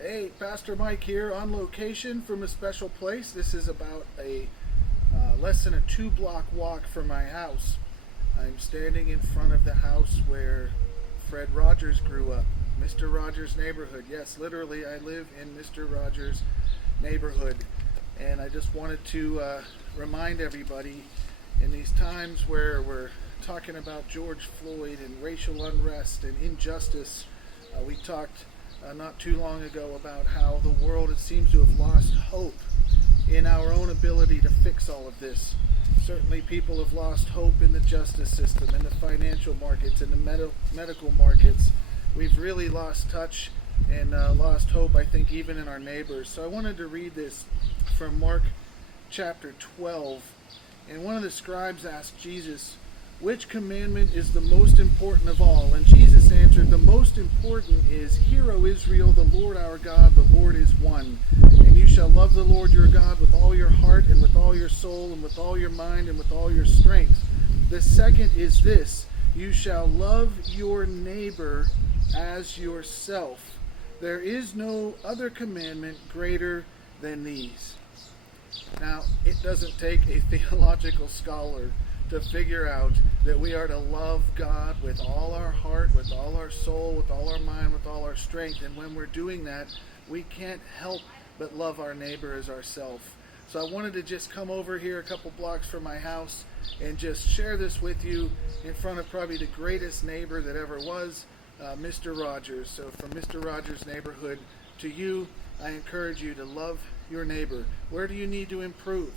Hey, Pastor Mike here on location from a special place. This is about a less than a 2-block walk from my house. I'm standing in front of the house where Fred Rogers grew up, Mr. Rogers' neighborhood. Yes, literally, I live in Mr. Rogers' neighborhood. And I just wanted to remind everybody in these times where we're talking about George Floyd and racial unrest and injustice. We talked not too long ago about how the world, it seems to have lost hope in our own ability to fix all of this. Certainly people have lost hope in the justice system, in the financial markets, in the medical markets. We've really lost touch and lost hope, I think, even in our neighbors. So I wanted to read this from Mark chapter 12. And one of the scribes asked Jesus, "Which commandment is the most important of all?" And Jesus answered, "The most important is, Hear, O Israel, the Lord our God, the Lord is one. And you shall love the Lord your God with all your heart and with all your soul and with all your mind and with all your strength. The second is this, you shall love your neighbor as yourself. There is no other commandment greater than these." Now, it doesn't take a theological scholar to figure out that we are to love God with all our heart, with all our soul, with all our mind, with all our strength. And when we're doing that, we can't help but love our neighbor as ourselves. So I wanted to just come over here a couple blocks from my house and just share this with you in front of probably the greatest neighbor that ever was, Mr. Rogers. So from Mr. Rogers' neighborhood to you, I encourage you to love your neighbor. Where do you need to improve?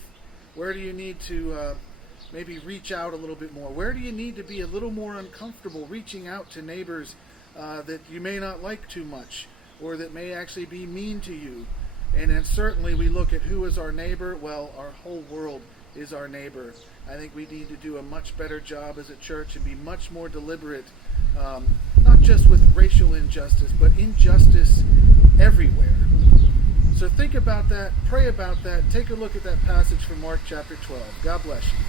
Where do you need to maybe reach out a little bit more? Where do you need to be a little more uncomfortable reaching out to neighbors that you may not like too much, or that may actually be mean to you? And then certainly we look at who is our neighbor. Well, our whole world is our neighbor. I think we need to do a much better job as a church and be much more deliberate, not just with racial injustice, but injustice everywhere. So think about that, pray about that, take a look at that passage from Mark chapter 12. God bless you.